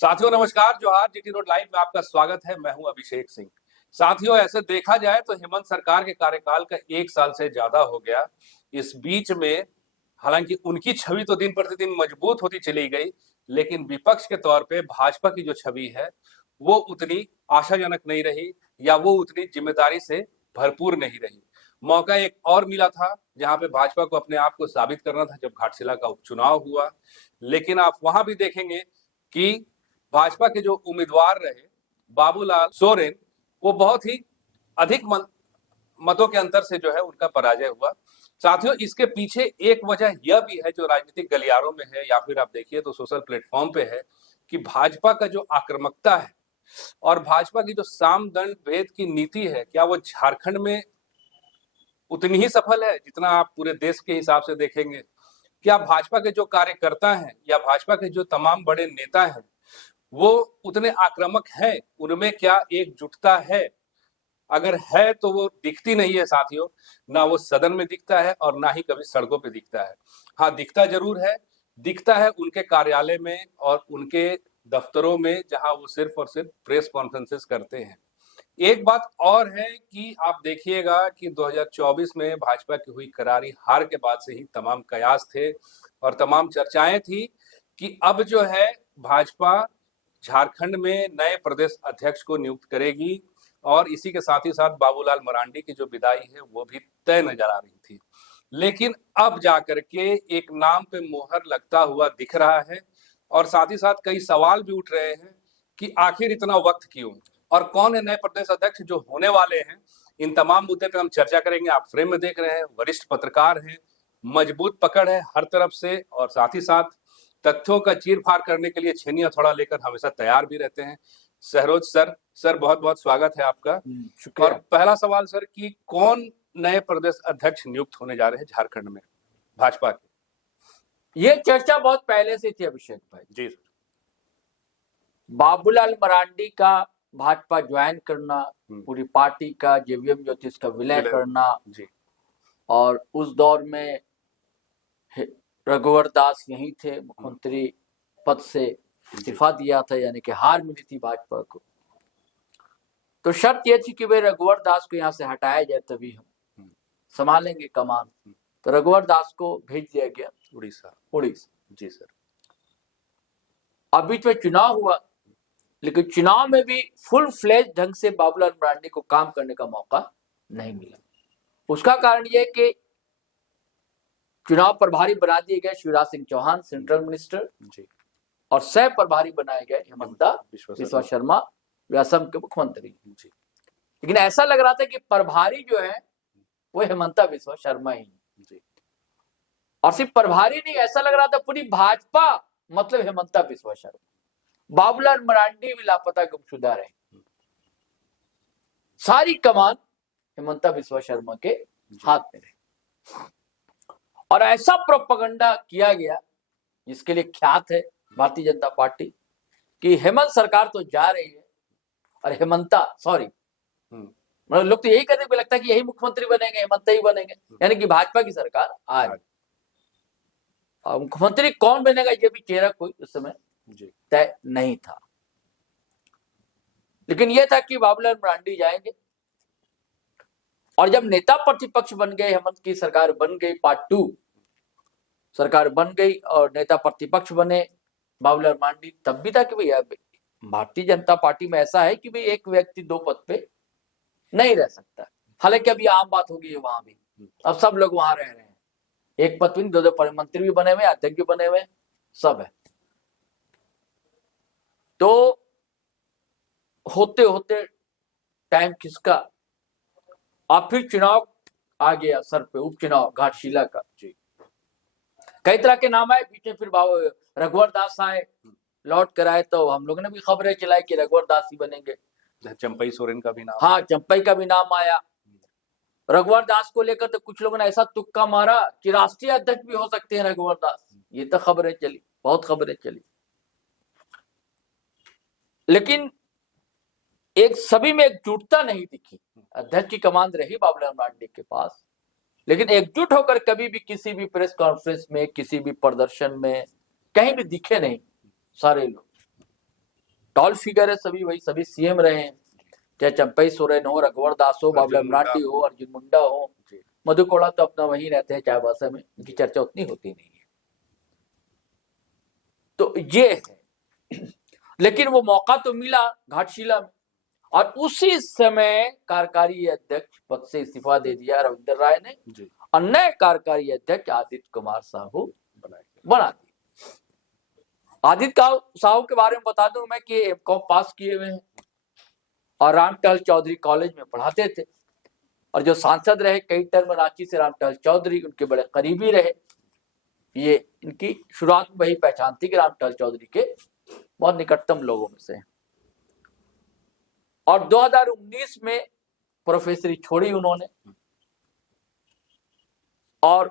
साथियों नमस्कार, जोहार। जीटी रोड लाइव में आपका स्वागत है। मैं हूं अभिषेक सिंह। साथियों, ऐसे देखा जाए तो हेमंत सरकार के कार्यकाल का 1 साल से ज्यादा हो गया। इस बीच में हालांकि उनकी छवि तो दिन प्रतिदिन मजबूत होती चली गई, लेकिन विपक्ष के तौर पे भाजपा की जो छवि है वो उतनी आशाजनक नहीं रही, या वो उतनी जिम्मेदारी से भरपूर नहीं रही। मौका एक और मिला था जहां पे भाजपा को अपने आप को साबित करना था, जब घाटशिला का उपचुनाव हुआ। लेकिन आप वहां भी देखेंगे कि भाजपा के जो उम्मीदवार रहे बाबूलाल सोरेन, वो बहुत ही अधिक मतों के अंतर से जो है उनका पराजय हुआ। साथियों, इसके पीछे एक वजह यह भी है जो राजनीतिक गलियारों में है, या फिर आप देखिए तो सोशल प्लेटफॉर्म पे है, कि भाजपा का जो आक्रामकता है और भाजपा की जो साम दंड भेद की नीति है, क्या वो झारखंड में उतनी ही सफल है जितना आप पूरे देश के हिसाब से देखेंगे? क्या भाजपा के जो कार्यकर्ता हैं या भाजपा के जो तमाम बड़े नेता हैं वो उतने आक्रामक हैं? उनमें क्या एकजुटता है? अगर है तो वो दिखती नहीं है साथियों। ना वो सदन में दिखता है और ना ही कभी सड़कों पे दिखता है। हाँ, दिखता जरूर है। दिखता है उनके कार्यालय में और उनके दफ्तरों में, जहां वो सिर्फ और सिर्फ प्रेस कॉन्फ्रेंसेस करते हैं। एक बात और है कि आप देखिएगा कि 2024 में भाजपा की हुई करारी हार के बाद से ही तमाम कयास थे और तमाम चर्चाएं थी कि अब जो है भाजपा झारखंड में नए प्रदेश अध्यक्ष को नियुक्त करेगी, और इसी के साथ ही साथ बाबूलाल मरांडी की जो विदाई है वो भी तय नजर आ रही थी। लेकिन अब जाकर के एक नाम पे मोहर लगता हुआ दिख रहा है, और साथ ही साथ कई सवाल भी उठ रहे हैं कि आखिर इतना वक्त क्यों, और कौन है नए प्रदेश अध्यक्ष जो होने वाले हैं। इन तमाम मुद्दे पे हम चर्चा करेंगे। आप फ्रेम में देख रहे हैं, वरिष्ठ पत्रकार हैं, मजबूत पकड़ है हर तरफ से, और साथ ही साथ तथ्यों का चीर फाड़ करने के लिए छेनी हथौड़ा लेकर हमेशा तैयार भी रहते हैं। सहरोज सर बहुत बहुत स्वागत है आपका। और पहला सवाल सर, कि कौन नए प्रदेश अध्यक्ष नियुक्त होने जा रहे हैं झारखंड में भाजपा के? ये चर्चा बहुत पहले से थी अभिषेक भाई। जी सर। बाबूलाल मरांडी का भाजपा ज्वाइन करना, पूरी पार्टी का जेवीएम ज्योतिष का विलय करना जी। और उस दौर में रघुवर दास यही थे, मुख्यमंत्री पद से इस्तीफा दिया था, यानी कि हार मिली थी भाजपा को। तो शर्त यह थी कि भाई रघुवर दास को यहाँ से हटाया जाए, तभी हम संभालेंगे कमान। तो रघुवर दास को भेज दिया गया उड़ीसा। जी सर। अब बीच में चुनाव हुआ, लेकिन चुनाव में भी फुल फ्लेज ढंग से बाबूलाल मरांडी को काम करने का मौका नहीं मिला। उसका कारण यह कि चुनाव प्रभारी बना दिए गए शिवराज सिंह चौहान, सेंट्रल मिनिस्टर जी, और सह प्रभारी बनाए गए हेमंता बिस्वा शर्मा, असम के मुख्यमंत्री जी। लेकिन ऐसा लग रहा था कि प्रभारी जो है वो हेमंता बिस्वा शर्मा ही जी। और सिर्फ प्रभारी नहीं, ऐसा लग रहा था पूरी भाजपा मतलब हेमंता बिस्वा शर्मा। बाबूलाल मरांडी भी लापता गुमशुदा रहे। सारी कमान हेमंता बिस्वा शर्मा के हाथ में रही, और ऐसा प्रोपेगेंडा किया गया जिसके लिए ख्यात है भारतीय जनता पार्टी, कि हेमंत सरकार तो जा रही है और हेमंता मतलब लोग तो यही कहते हैं, लगता है कि यही मुख्यमंत्री बनेंगे, हेमंता ही बनेंगे, यानी कि भाजपा की सरकार आ रही। और मुख्यमंत्री कौन बनेगा ये भी चेहरा कोई उस समय तय नहीं था। लेकिन यह था कि बाबूलाल मरांडी जाएंगे, और जब नेता प्रतिपक्ष बन गए, हेमंत की सरकार बन गई, पार्ट 2 सरकार बन गई और नेता प्रतिपक्ष बने बाबूलाल मरांडी, तब भी था कि भैया भारतीय जनता पार्टी में ऐसा है कि भाई एक व्यक्ति 2 पद पे नहीं रह सकता। हालांकि अभी आम बात होगी वहां भी, अब सब लोग वहां रह रहे हैं, एक पद भी 2 मंत्री भी बने हुए, अध्यक्ष भी बने हुए, सब है। तो होते होते टाइम खिसका, और फिर चुनाव आ गया सर पे, उपचुनाव घाटशिला का जी। कई तरह के नाम आए बीच में, फिर रघुवर दास आए, लौट कर आए, तो हम लोगों ने भी खबरें चलाई कि रघुवर दास ही बनेंगे। चंपई सोरेन का भी नाम, हाँ, चंपई का भी नाम आया। रघुवर दास को लेकर तो कुछ लोगों ने ऐसा तुक्का मारा कि राष्ट्रीय अध्यक्ष भी हो सकते हैं रघुवर दास। ये तो खबरें चली, बहुत खबरें चली, लेकिन एक सभी में एकजुटता नहीं दिखी। अध्यक्ष की कमान रही बाबूलाल मरांडी के पास, लेकिन एकजुट होकर कभी भी किसी भी प्रेस कॉन्फ्रेंस में, किसी भी प्रदर्शन में कहीं भी दिखे नहीं सारे लोग। टॉल फिगर है सभी, वही सभी सीएम रहे हैं, चाहे चंपई सोरेन हो, रघुवर दास हो, बाबूलाल मरांडी हो, अर्जुन मुंडा हो, मधु कोड़ा तो अपना वहीं रहते हैं चाईबासा में, उनकी चर्चा उतनी होती नहीं है। तो ये है, लेकिन वो मौका तो मिला घाटशिला में, और उसी समय कार्यकारी अध्यक्ष पद से इस्तीफा दे दिया रविंद्र राय ने, और नए कार्यकारी अध्यक्ष आदित्य कुमार साहू बना दिए। आदित्य साहू के बारे में बता दूं मैं कि एमकॉम पास किए हुए हैं और रामटहल चौधरी कॉलेज में पढ़ाते थे, और जो सांसद रहे कई टर्म रांची से रामटहल चौधरी उनके बड़े करीबी रहे। ये इनकी शुरुआत में वही पहचान थी कि रामटहल चौधरी के बहुत निकटतम लोगों में से। और 2019 में प्रोफेसरी छोड़ी उन्होंने, और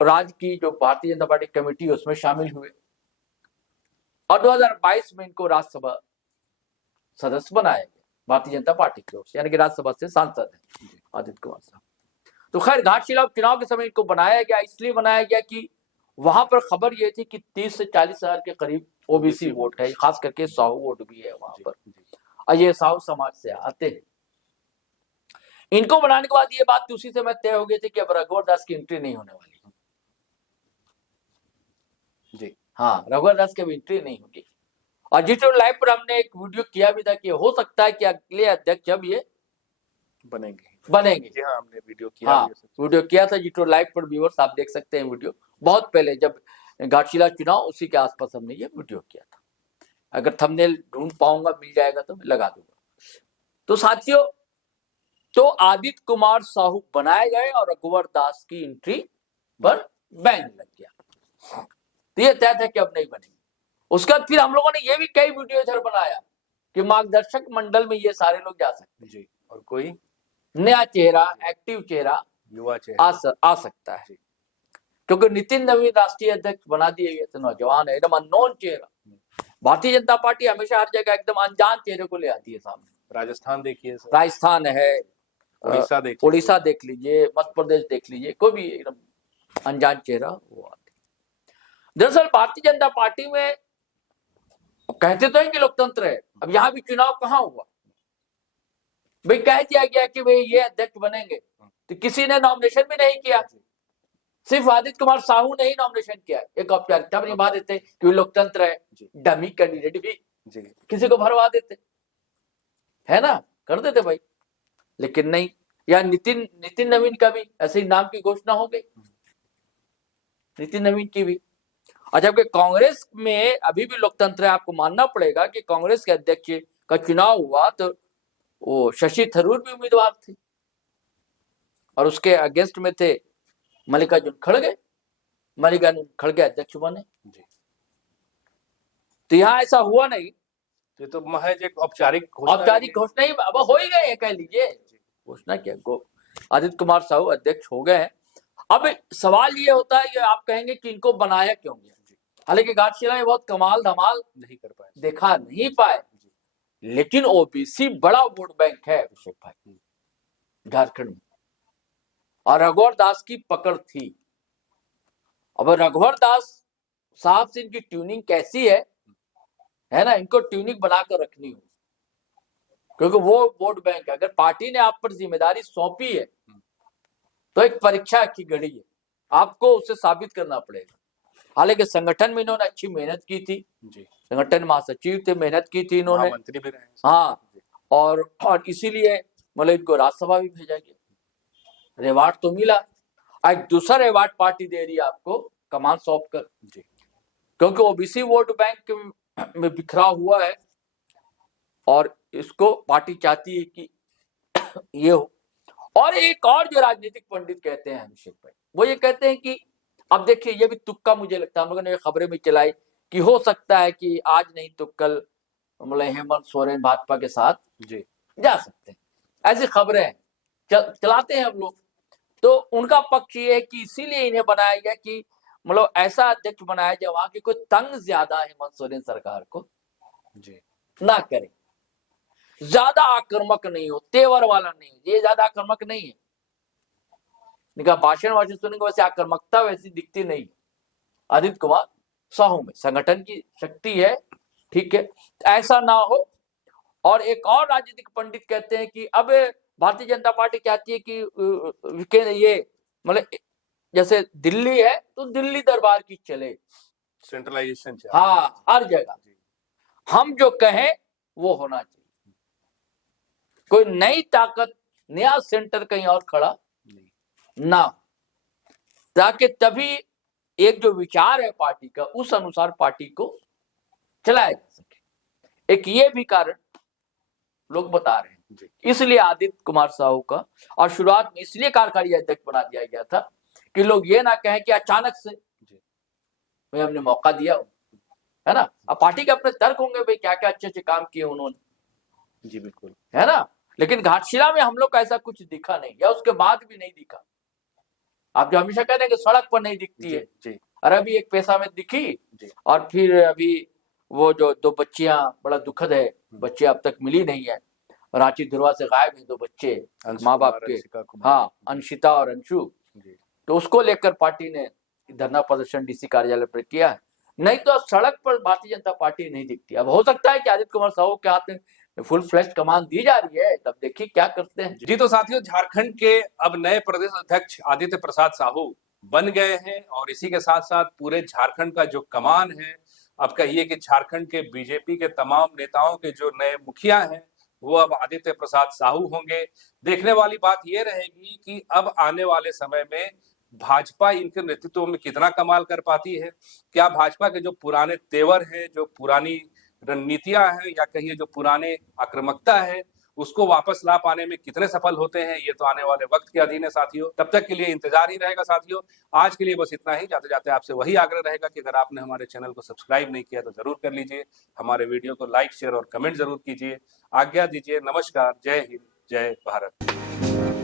राज्य की जो भारतीय जनता पार्टी कमेटी उसमें शामिल हुए, और 2022 में इनको राज्यसभा सदस्य बनाया गया भारतीय जनता पार्टी की ओर से, यानी कि राज्यसभा से सांसद है आदित्य कुमार साहब। तो खैर घाटशिला चुनाव के समय इनको बनाया गया, इसलिए बनाया गया कि वहां पर खबर यह थी कि 30 से 40 हजार के करीब ओबीसी वोट है, खास करके साहू वोट भी है वहां पर, और ये साहू समाज से आते हैं। इनको बनाने के बाद ये बात उसी समय तय हो गई थी कि अब रघुवर दास की एंट्री नहीं होने वाली जी। हाँ, रघुवर दास की एंट्री नहीं होगी। और जिटो लाइव पर हमने एक वीडियो किया भी था कि हो सकता है कि अगले अध्यक्ष जब ये बनेंगे। हाँ, हमने वीडियो किया। हाँ, वीडियो किया था जिटो लाइव पर, व्यूअर्स आप देख सकते हैं वीडियो, बहुत पहले जब घाटशिला चुनाव उसी के आसपास हमने ये वीडियो किया था। अगर थंबनेल ढूंढ पाऊंगा, मिल जाएगा तो मैं लगा दूंगा। तो साथियों, तो आदित्य कुमार साहू बनाए गए और रघुवर दास की एंट्री पर बैन लग गया। तो ये तय था कि अब नहीं बनेंगे। उसके बाद फिर हम लोगों ने ये भी कई वीडियो इधर बनाया कि मार्गदर्शक मंडल में ये सारे लोग जा सकते हैं जी, और कोई नया चेहरा, एक्टिव चेहरा, युवा चेहरा आ सकता है, क्योंकि नितिन नवीन राष्ट्रीय अध्यक्ष बना दिए गए थे, नौजवान है, एकदम अननोन चेहरा। भारतीय जनता पार्टी हमेशा हर जगह एकदम अनजान चेहरे को ले आती है सामने। राजस्थान देखिए, राजस्थान है, उड़ीसा देख लीजिए, मध्य प्रदेश देख लीजिए, कोई भी एकदम अनजान चेहरा वो आते। दरअसल भारतीय जनता पार्टी में कहते तो है कि लोकतंत्र है, अब यहाँ भी चुनाव कहाँ हुआ भाई, कह दिया गया कि भाई ये अध्यक्ष बनेंगे, तो किसी ने नॉमिनेशन भी नहीं किया, सिर्फ आदित्य कुमार साहू ने ही नॉमिनेशन किया। एक औपचारिकता निभा देते कि लोकतंत्र है, डमी कैंडिडेट भी किसी को भरवा देते, है ना, कर देते भाई, लेकिन नहीं। या नितिन नवीन का भी ऐसे ही नाम की घोषणा हो गई, नितिन नवीन की भी। और जबकि कांग्रेस में अभी भी लोकतंत्र है, आपको मानना पड़ेगा कि कांग्रेस के अध्यक्ष का चुनाव हुआ तो वो शशि थरूर भी उम्मीदवार थे, और उसके अगेंस्ट में थे मल्लिकार्जुन खड़गे। मल्लिकार्जुन खड़गे अध्यक्ष बने। तो यहाँ ऐसा हुआ नहीं, तो महज एक औपचारिक घोषणा ही अब हो ही गए हैं, कह लीजिए घोषणा क्या, आदित्य कुमार साहू अध्यक्ष हो गए हैं। अब सवाल ये होता है कि आप कहेंगे कि इनको बनाया क्यों गया। हालांकि घाटशिला में बहुत कमाल धमाल नहीं कर पाए, देखा नहीं पाए, लेकिन ओबीसी बड़ा वोट बैंक है अभिषेक भाई झारखंड में, और रघुवर दास की पकड़ थी। अब रघुवर दास साहब से इनकी ट्यूनिंग कैसी है ना, इनको ट्यूनिंग बनाकर रखनी हो, क्योंकि वो वोट बैंक है। अगर पार्टी ने आप पर जिम्मेदारी सौंपी है तो एक परीक्षा की घड़ी है, आपको उसे साबित करना पड़ेगा। हालांकि संगठन में इन्होंने अच्छी मेहनत की थी जी, संगठन महासचिव थे, मेहनत की थी इन्होंने, मंत्री भी रहे, हाँ, और इसीलिए मतलब इनको राज्यसभा भी भेजा गया, रिवार्ड तो मिला। आज दूसरा रिवार्ड पार्टी दे रही है आपको कमान सौंप कर जी, क्योंकि ओबीसी वोट बैंक में बिखरा हुआ है, और इसको पार्टी चाहती है कि ये हो। और एक और जो राजनीतिक पंडित कहते हैं अभिषेक भाई, वो ये कहते हैं कि अब देखिए, ये भी तुक्का मुझे लगता है, हम लोगों ने खबरें में चलाई कि हो सकता है कि आज नहीं तो कल मतलब हेमंत सोरेन भाजपा के साथ जी जा सकते हैं, ऐसी खबरें हैं, चलाते हैं हम लोग। तो उनका पक्ष ये है कि इसीलिए इन्हें बनाया गया कि मतलब ऐसा अध्यक्ष बनाया जाए वहां की कोई तंग ज्यादा हेमंत सोरेन सरकार को जी ना करे, ज्यादा आक्रामक नहीं हो, तेवर वाला नहीं हो, ये ज्यादा आक्रामक नहीं है, इनका भाषण सुनने को वैसे आक्रामकता वैसी दिखती नहीं आदित्य कुमार साहू में। संगठन की शक्ति है, ठीक है, ऐसा ना हो। और एक और राजनीतिक पंडित कहते हैं कि अब भारतीय जनता पार्टी चाहती है कि ये मतलब जैसे दिल्ली है तो दिल्ली दरबार की चले, सेंट्रलाइजेशन हाँ हर जगह हम जो कहें वो होना चाहिए, कोई नई ताकत नया सेंटर कहीं और खड़ा ना, ताकि तभी एक जो विचार है पार्टी का उस अनुसार पार्टी को चलाया जा सके। एक ये भी कारण लोग बता रहे हैं, इसलिए आदित्य कुमार साहू का और शुरुआत में इसलिए कार्यकारी अध्यक्ष बना दिया गया था कि लोग ये ना कहें कि अचानक से भाई हमने मौका दिया, है ना। अब पार्टी के अपने तर्क होंगे भाई क्या क्या अच्छे अच्छे काम किए उन्होंने, जी बिल्कुल, है ना। लेकिन घाटशिला में हम लोग का ऐसा कुछ दिखा नहीं, या उसके बाद भी नहीं दिखा। आप जो हमेशा कह रहे हैं कि सड़क पर नहीं दिखती है, और अभी एक पेशा में दिखी, और फिर अभी वो जो 2 बच्चियां, बड़ा दुखद है, बच्चे अब तक मिली नहीं है, रांची ध्रुवा से गायब है 2 बच्चे माँ बाप के, हाँ अंशिता और अंशु। तो उसको लेकर पार्टी ने धरना प्रदर्शन डीसी कार्यालय पर किया है। नहीं तो अब सड़क पर भारतीय जनता पार्टी नहीं दिखती। अब हो सकता है कि आदित्य कुमार साहू के हाथ में फुल फ्लैश कमान दी जा रही है, तब देखिए क्या करते हैं। जी तो साथियों, झारखंड के अब नए प्रदेश अध्यक्ष आदित्य प्रसाद साहू बन गए हैं, और इसी के साथ साथ पूरे झारखंड का जो कमान है, अब कहिए कि झारखंड के बीजेपी के तमाम नेताओं के जो नए मुखिया हैं वो अब आदित्य प्रसाद साहू होंगे। देखने वाली बात यह रहेगी कि अब आने वाले समय में भाजपा इनके नेतृत्व में कितना कमाल कर पाती है। क्या भाजपा के जो पुराने तेवर हैं, जो पुरानी रणनीतियां हैं, या कहिए जो पुराने आक्रामकता है, उसको वापस ला पाने में कितने सफल होते हैं, ये तो आने वाले वक्त के अधीन है साथियों। तब तक के लिए इंतजार ही रहेगा साथियों। आज के लिए बस इतना ही। जाते जाते आपसे वही आग्रह रहेगा कि अगर आपने हमारे चैनल को सब्सक्राइब नहीं किया तो जरूर कर लीजिए, हमारे वीडियो को लाइक शेयर और कमेंट जरूर कीजिए। आज्ञा दीजिए, नमस्कार, जय हिंद, जय भारत।